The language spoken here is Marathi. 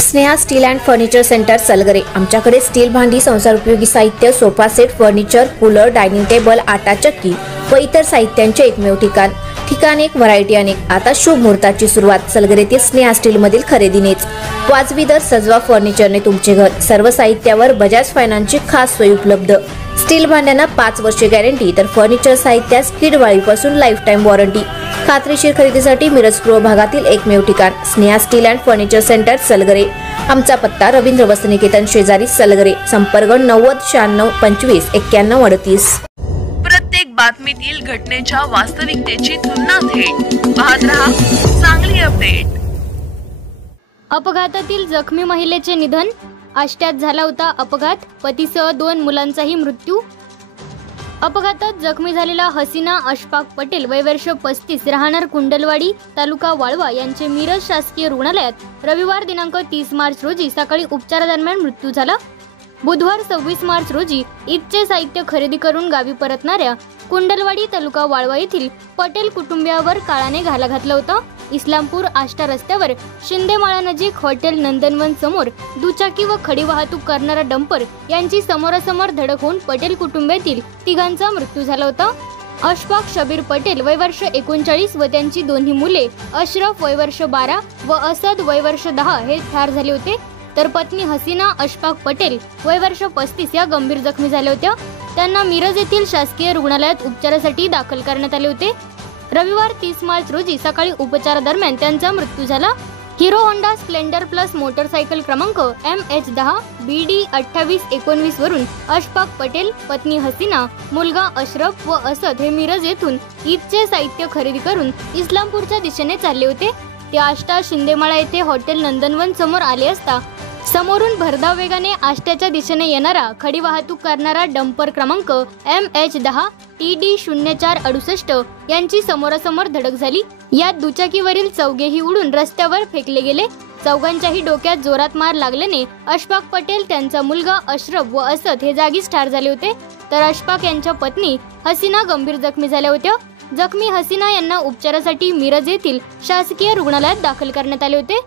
Sneha steel and furniture centre Salgare. आमच्याकडे स्टील भांडी, संसार उपयोगी साहित्य, sofa set, furniture, cooler, dining table, आटा चक्की व इतर साहित्यांचे एकमेव ठिकाण एक, व्हरायटी अनेक। आता शुभ मुहूर्ताची सुरुवात सलगरेतील स्नेहा स्टील मधील खरेदीनेच। वाजवी दर, सजवा फर्निचरने तुमचे घर। सर्व साहित्यावर बजाज फायनान्सची खास सोय उपलब्ध। स्टील भांड्यांना 5 वर्षे गॅरंटी, तर फर्निचर साहित्यास किडवाळीपासून लाईफ टाइम वॉरंटी। खात्रीशीर खरेदीसाठी मिरज पूर्व भागातील एकमेव ठिकाण Sneha steel and furniture centre Salgare. आमचा पत्ता रवींद्र वस्त्रनिकेतन शेजारी सलगरे। संपर्क 90 96 25 91 38। प्रत्येक बातमीतील घटनेच्या वास्तविकतेची तुलना थेट पाहत रहा चांगली अपडेट। अपघातातील जखमी महिलेचे निधन। आष्ट्यात झाला होता अपघात, पतीसह 2 मुलांचाही मृत्यू। अपघातात जखमी झालेला हसीना अशफाक पटेल, वय वर्ष 35, राहणार कुंडलवाडी, तालुका वाळवा यांचे मिरज शासकीय रुग्णालयात रविवार दिनांक 30 मार्च रोजी सकाळी उपचारादरम्यान मृत्यू झाला। बुधवार 26 मार्च रोजी ईदचे साहित्य खरेदी करून गावी परतणाऱ्या कुंडलवाडी तालुका वाळवा येथील पटेल कुटुंबियावर काळाने घाला घातला होता। इस्लामपूर आष्टा रस्त्यावर शिंदेमाळा नजीक हॉटेल नंदनवन समोर दुचाकी व खडी वाहतूक करणारा डंपर यांची समोरासमोर धडक होऊन पटेल कुटुंबातील तिघांचा मृत्यू झाला होता। अशफाक शबीर पटेल, वय वर्ष 39 व त्यांची दोन्ही मुले अशरफ, वय वर्ष 12 व असद, वय वर्ष 10 हे ठार झाले होते, तर पत्नी हसीना अशफाक पटेल, वय वर्ष 35 या गंभीर जखमी झाल्या होत्या। त्यांना मिरज येथील शासकीय रुग्णालयात उपचारासाठी दाखल करण्यात आले होते। रविवार 30 मार्च रोजी सकाळी उपचारादरम्यान त्यांचा मृत्यू झाला। Hero Honda Splendor plus motorcycle क्रमांक MH10 BD 2819 वरून अशफाक पटेल, पत्नी हसीना, मुलगा अशरफ व असद हे मिरज येथून ईदचे साहित्य खरेदी करून इस्लामपूरच्या दिशेने चालले होते। ते आष्टा शिंदेमाळा येथे हॉटेल नंदनवन समोर आले असता समोरून भरधाव वेगाने आष्ट्याच्या दिशेने येणारा खडी वाहतूक करणारा डंपर क्रमांक MH10 TD 0468 यांची समोरासमोर धडक झाली। यात दुचाकीवरील चौघेही उडून रस्त्यावर फेकले गेले। चौघांच्याही डोक्यात जोरात मार लागल्याने अशफाक पटेल, त्यांचा मुलगा अशरफ व असद हे जागीच ठार झाले होते, तर अशफाक यांच्या पत्नी हसीना गंभीर जखमी झाल्या होत्या। जखमी हसीना यांना उपचारासाठी मिरज येथील शासकीय रुग्णालयात दाखल करण्यात आले होते।